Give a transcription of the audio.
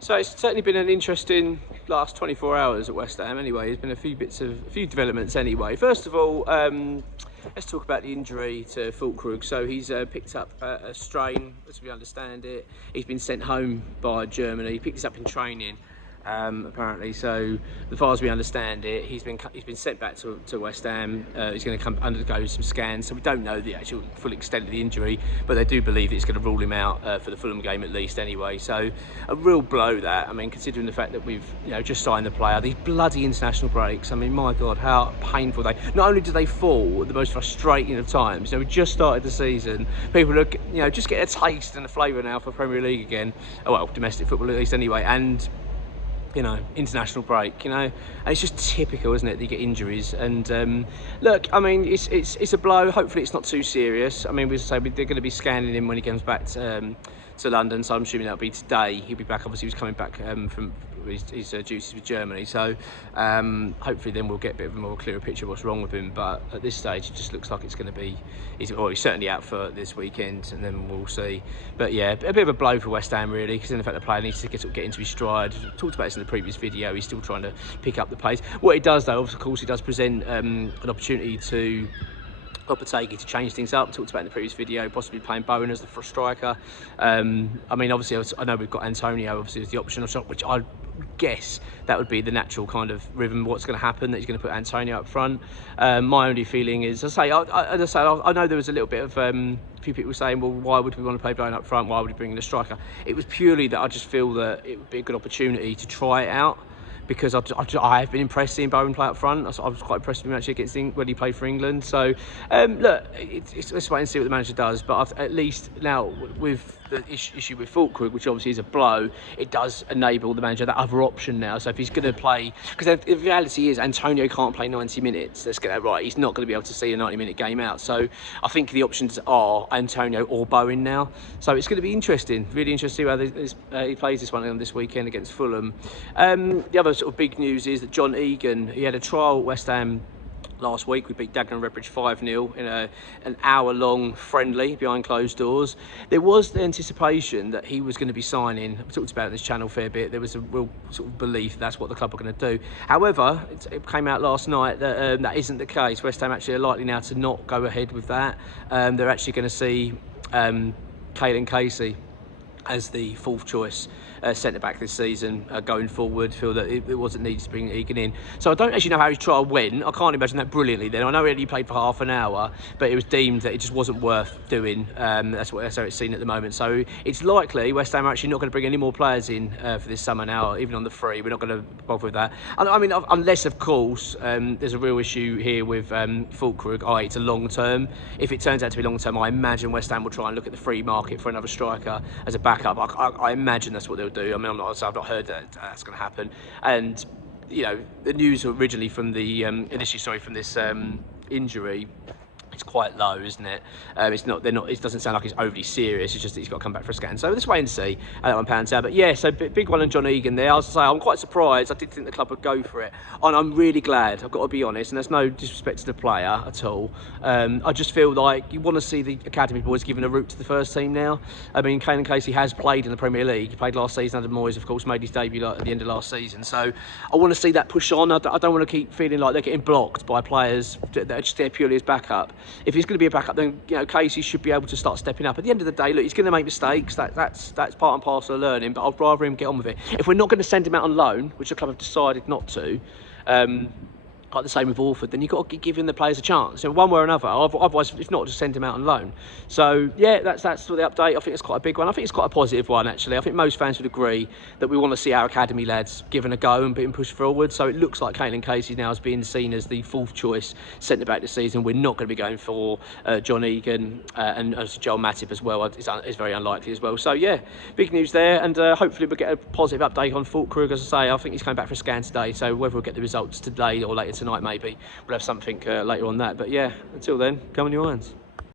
So it's certainly been an interesting last 24 hours at West Ham anyway. There's been a few developments anyway. First of all, let's talk about the injury to Fulkrug. So he's picked up a strain, as we understand it. He's been sent home by Germany. He picked this up in training. Apparently, so as far as we understand it, he's been sent back to West Ham. He's going to undergo some scans, so we don't know the actual full extent of the injury, but they do believe it's going to rule him out for the Fulham game at least anyway. So a real blow that. I mean, considering the fact that we've just signed the player, these bloody international breaks. I mean, my God, how painful they. Not only do they fall at the most frustrating of times. We just started the season. People are just get a taste and a flavour now for Premier League again. Oh, well, domestic football at least anyway, and international break, and it's just typical, isn't it, that you get injuries. And look, I mean, it's a blow. Hopefully it's not too serious. I mean, they're going to be scanning him when he comes back to London, so I'm assuming that'll be today. He'll be back. Obviously he was coming back from his duties with Germany, so hopefully then we'll get a bit of a more clearer picture of what's wrong with him. But at this stage it just looks like it's going to be he's certainly out for this weekend, and then we'll see. But yeah, a bit of a blow for West Ham really, because in fact the player needs to get into his stride. I talked about this in the previous video. He's still trying to pick up the pace. What he does though, of course, he does present an opportunity to Lopetegui to change things up. Talked about in the previous video, possibly playing Bowen as the first striker. I mean, obviously, I know we've got Antonio obviously as the optional shot, which I guess that would be the natural kind of rhythm. What's going to happen? That he's going to put Antonio up front. My only feeling is, I know there was a little bit of a few people saying, well, why would we want to play Bowen up front? Why would we bring in a striker? It was purely that I just feel that it would be a good opportunity to try it out, because I have been impressed seeing Bowen play up front. I was quite impressed with him actually against when he played for England. So look, let's wait and see what the manager does. But at least now with the issue with Fulkrug, which obviously is a blow, it does enable the manager that other option now. So if he's going to play, because the reality is Antonio can't play 90 minutes. Let's get that right. He's not going to be able to see a 90-minute game out. So I think the options are Antonio or Bowen now. So it's going to be interesting, really interesting how he plays this one on this weekend against Fulham. The other sort of big news is that John Egan, he had a trial at West Ham last week. We beat Dagenham Redbridge 5-0 in an hour-long friendly behind closed doors. There was the anticipation that he was going to be signing. I've talked about it on this channel a fair bit. There was a real sort of belief that's what the club are going to do. However, it came out last night that that isn't the case. West Ham actually are likely now to not go ahead with that. They're actually going to see Kaelan Casey as the fourth choice centre-back this season going forward. Feel that it wasn't needed to bring Egan in. So I don't actually know how his trial went. I can't imagine that brilliantly then. I know he only played for half an hour, but it was deemed that it just wasn't worth doing. That's how it's seen at the moment. So it's likely West Ham are actually not going to bring any more players in for this summer now, even on the free. We're not going to bother with that. I mean, unless, of course, there's a real issue here with Fulkrug, i.e. it's a long-term. If it turns out to be long-term, I imagine West Ham will try and look at the free market for another striker as a backup. I imagine that's what they'll do. I mean, I've not heard that that's going to happen. And the news originally from the from this injury, it's quite low, isn't it? It's not. It doesn't sound like it's overly serious. It's just that he's got to come back for a scan. So let's wait and see how that one pans out. But yeah, so big one on John Egan there. I was say I'm quite surprised. I did think the club would go for it, and I'm really glad. I've got to be honest, and there's no disrespect to the player at all. I just feel like you want to see the academy boys given a route to the first team now. I mean, Kaelan Casey has played in the Premier League. He played last season under Moyes, of course, made his debut at the end of last season. So I want to see that push on. I don't want to keep feeling like they're getting blocked by players that are just there purely as backup. If he's going to be a backup, then Casey should be able to start stepping up. At the end of the day, look, he's going to make mistakes. That's part and parcel of learning. But I'd rather him get on with it. If we're not going to send him out on loan, which the club have decided not to, like the same with Orford, then you've got to give him the players a chance, one way or another. Otherwise, if not, just send him out on loan. So yeah, that's the update. I think it's quite a big one. I think it's quite a positive one actually. I think most fans would agree that we want to see our academy lads given a go and being pushed forward. So it looks like Kaelan Casey now is being seen as the fourth choice centre back this season. We're not going to be going for John Egan and Joel Matip as well. It's very unlikely as well. So yeah, big news there, and hopefully we'll get a positive update on Fulkrug. As I say, I think he's coming back for a scan today. So whether we'll get the results today or later tonight, maybe we'll have something later on that. But yeah, until then, come on your irons.